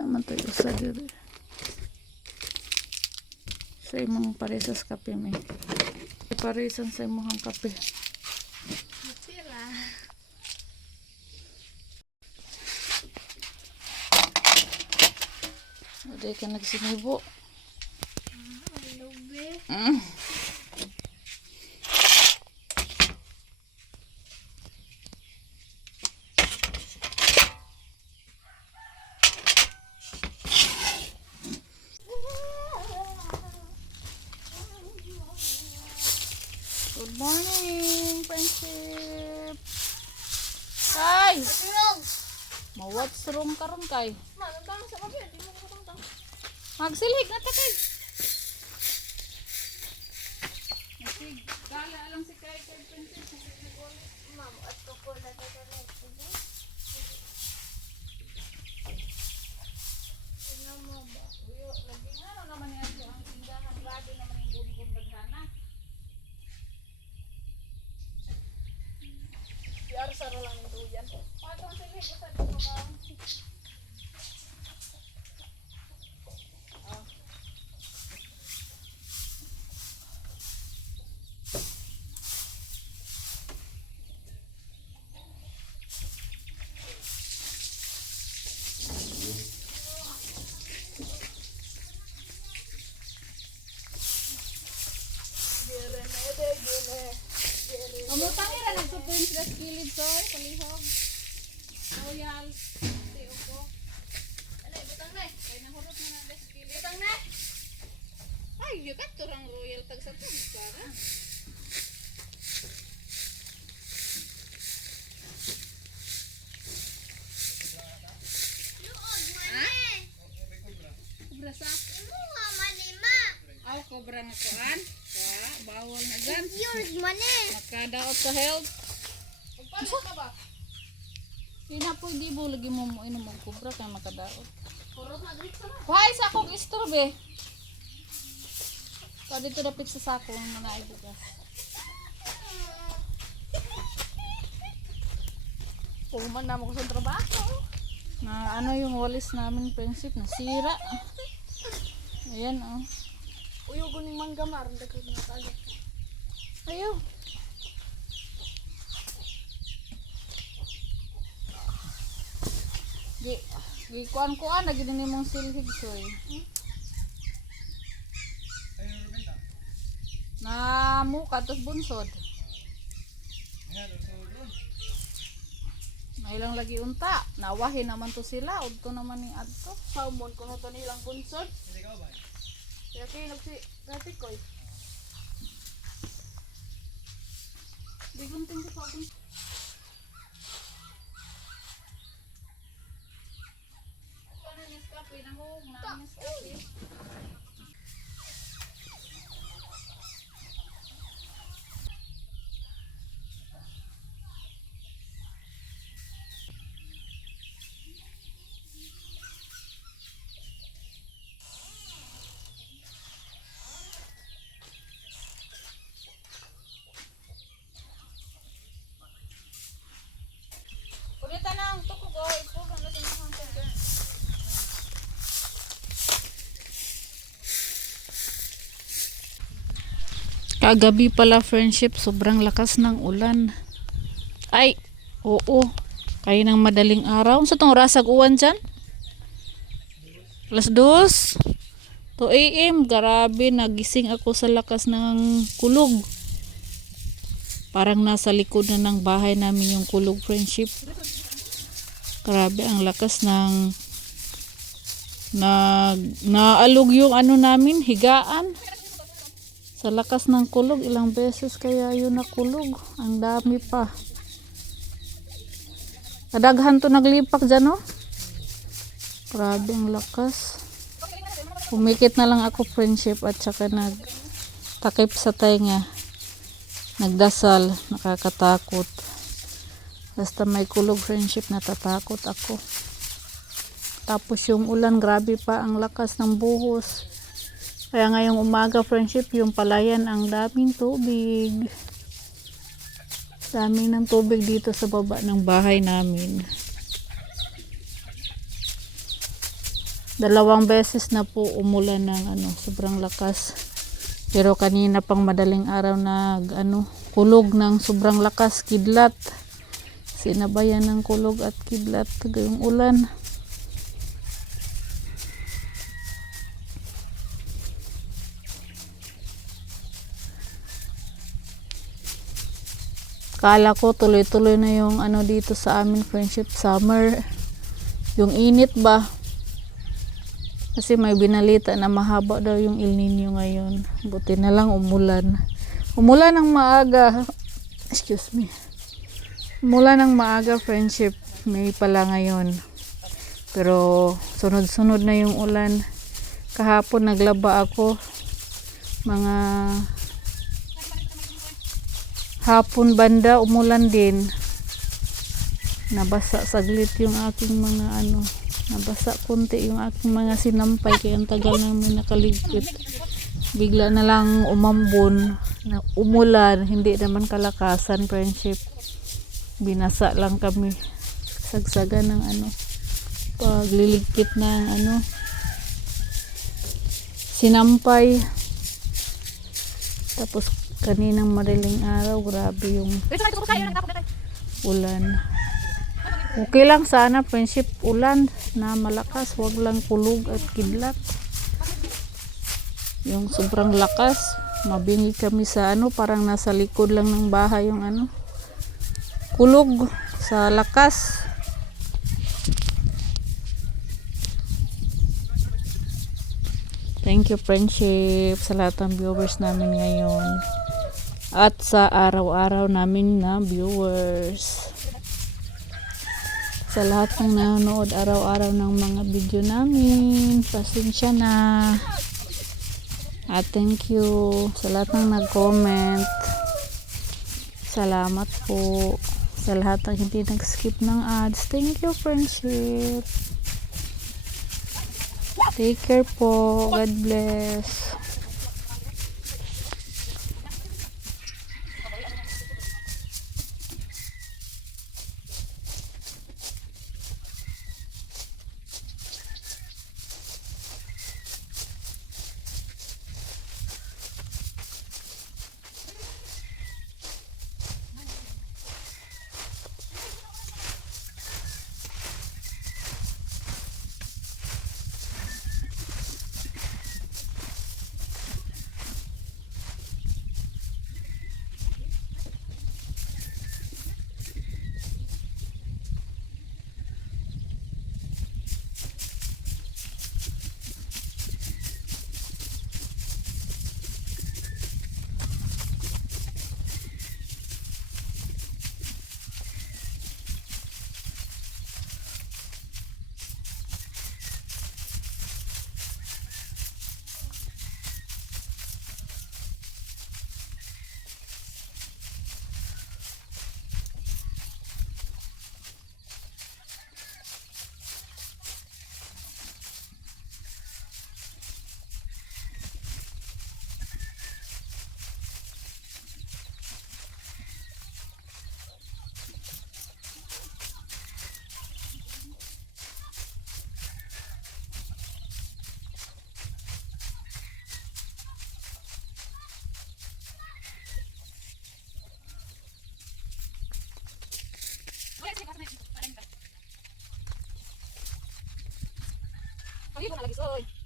Naman tayo sa diri. Sa imong paresas kape may. Paresan sa imong kape. Sila. Uday ka nagsinibo. Lubi. Good morning, friendship. Kay! Mawat's wrong karon kay. Manang sa kape, di mo katang. Magsilhig na ta kay. Gala lang si kay princess. Ma'am, at ko na tayo. Ina mo ba? Uyo, lagi nga naman niya ang tindahan. Grabe naman yung gunggong daghana. Yar saro lang ng duyan. Patong silhig sa dito ka. Amutang ira nagsupin sila skilid soy, palihog. Royal. Si upo. Ano, butang na. Kaya nahurot mo na skilid. Butang na. Ay, yukat turang royal tag sa tug para. Luod man. Kubra sa Imo nga malima. aw kobra nga kuan. Bawal na gan. Yours man eh. Makadaot sa health. Pagpalo ka ba? Ina po di mo lagi mo inom og kubra kay makadaot. Puro na dito sa. Why sa akong istorbe? Pa dito dapit sa sako ang mga ibugas. Puman na mo ko sa trabaho. Na ano yung walis namin prinsip na sira. Ayan oh. Uyo guning manggamar dagdag na tayo. Ayaw. Gi kuan lagi din mong silhig soy. Na muka tos bunsod. May lang lagi unta. Nawahin naman to sila. Udto naman ni adto. Salmon ko na to nilang punsod. Kaya kayo nagsi koy. Di gunting ko pa gunting. Ano ni kape na ho? Na kape. Ulitan na ang tukog o ipo na sa mga hanggang. Kagabi pala friendship, sobrang lakas ng ulan. Ay, oo. Kaya ng madaling araw. Sa tong rasag uwan dyan? Alas 2. 2 AM. Grabe, nagising ako sa lakas ng kulog. Parang nasa likod na ng bahay namin yung kulog friendship. Grabe, ang lakas ng naalog yung ano namin, higaan. Sa lakas ng kulog, ilang beses kaya yun nakulog. Ang dami pa. Kadaghan to naglipak dyan, no? Grabe, ang lakas. Pumikit na lang ako friendship at saka nagtakip sa tainga. Nagdasal, nakakatakot. Basta may kulog friendship, natatakot ako. Tapos yung ulan, grabe pa ang lakas ng buhos. Kaya ngayong umaga friendship, yung palayan ang daming tubig. Daming ng tubig dito sa baba ng bahay namin. Dalawang beses na po umulan ng sobrang lakas. Pero kanina pang madaling araw kulog ng sobrang lakas, kidlat. Sinabayan ng kulog at kidlat yung ulan. Kala ko tuloy-tuloy na yung dito sa amin, Friendship Summer. Yung init ba? Kasi may binalita na mahaba daw yung El Nino ngayon. Buti na lang umulan. Umulan ng maaga. Excuse me. Umulan ng maaga, Friendship. May pala ngayon. Pero sunod-sunod na yung ulan. Kahapon naglaba ako. Mga hapon banda umulan din. Nabasa saglit yung aking mga nabasa konti yung aking mga sinampay kaya ang tagal namin nakaligpit. Bigla na lang umambon na umulan, hindi naman kalakasan, Friendship. Binasa lang kami. Sagsagan ng pagliligpit ng sinampay. Tapos kaninang madaling araw, grabe yung ulan. Okay lang sana, Friendship, ulan na malakas, wag lang kulog at kidlat. Yung sobrang lakas, mabingi kami sa parang nasa likod lang ng bahay yung kulog sa lakas. Thank you, Friendship, sa lahat ng viewers namin ngayon. At sa araw-araw namin na viewers. Sa lahat ng nanonood araw-araw ng mga video namin, pasensya na. At thank you sa lahat ng nag-comment. Salamat po sa lahat ng hindi nag-skip ng ads. Thank you, Friendship. Take care po. God bless. Lagi ko na lagi soy.